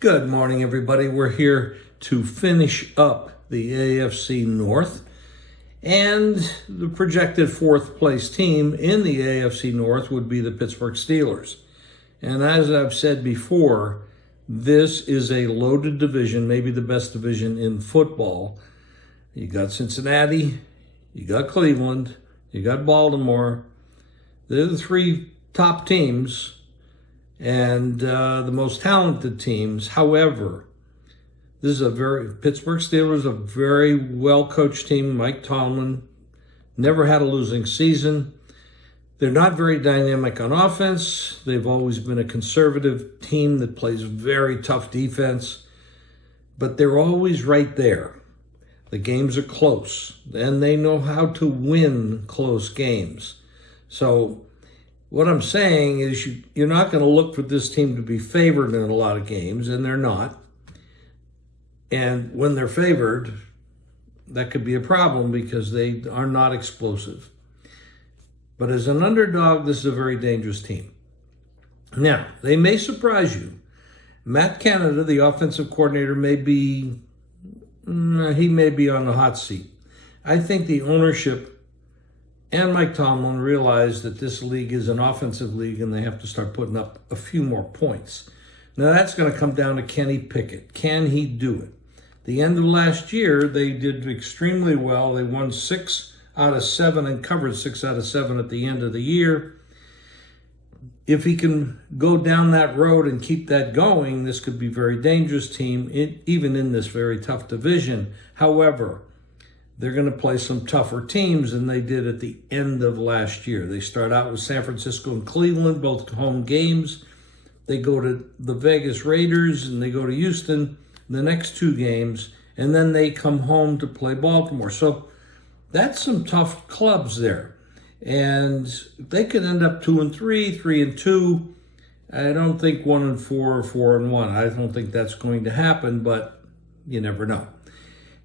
Good morning, everybody. We're here to finish up the AFC North, and the projected fourth place team in the AFC North would be the Pittsburgh Steelers. And as I've said before, this is a loaded division, maybe the best division in football. You got Cincinnati, you got Cleveland, you got Baltimore. They're the three top teams and the most talented teams. However, this is Pittsburgh Steelers, a very well-coached team. Mike Tomlin never had a losing season. They're not very dynamic on offense. They've always been a conservative team that plays very tough defense, but they're always right there. The games are close, and they know how to win close games. So what I'm saying is you're not going to look for this team to be favored in a lot of games, and they're not. And when they're favored, that could be a problem because they are not explosive. But as an underdog, this is a very dangerous team. Now, they may surprise you. Matt Canada, the offensive coordinator, may be on the hot seat. I think the ownership and Mike Tomlin realized that this league is an offensive league and they have to start putting up a few more points. Now, that's going to come down to Kenny Pickett. Can he do it? The end of last year, they did extremely well. They won 6 out of 7 and covered 6 out of 7 at the end of the year. If he can go down that road and keep that going, this could be a very dangerous team, even in this very tough division. However, they're going to play some tougher teams than they did at the end of last year. They start out with San Francisco and Cleveland, both home games. They go to the Vegas Raiders and they go to Houston the next 2 games, and then they come home to play Baltimore. So that's some tough clubs there. And they could end up 2-3, 3-2. I don't think 1-4 or 4-1. I don't think that's going to happen, but you never know.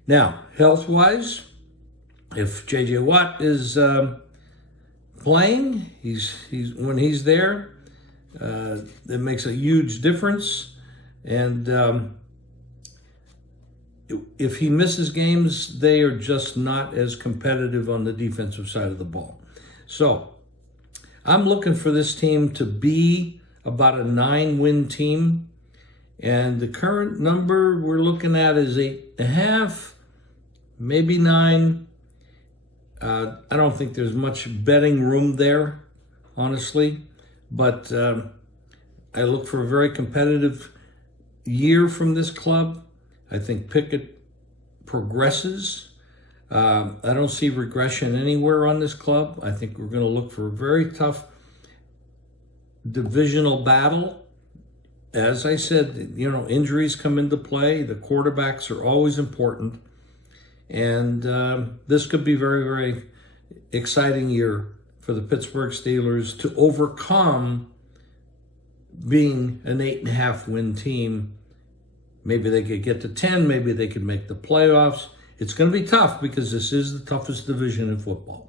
Now, health-wise, if J.J. Watt is playing, when he's there, it makes a huge difference. And if he misses games, they are just not as competitive on the defensive side of the ball. So I'm looking for this team to be about a 9-win team. And the current number we're looking at is 8.5, maybe 9. I don't think there's much betting room there, honestly. But I look for a very competitive year from this club. I think Pickett progresses. I don't see regression anywhere on this club. I think we're going to look for a very tough divisional battle. As I said, injuries come into play. The quarterbacks are always important. And this could be a very, very exciting year for the Pittsburgh Steelers to overcome being an 8.5-win team. Maybe they could get to 10. Maybe they could make the playoffs. It's going to be tough because this is the toughest division in football.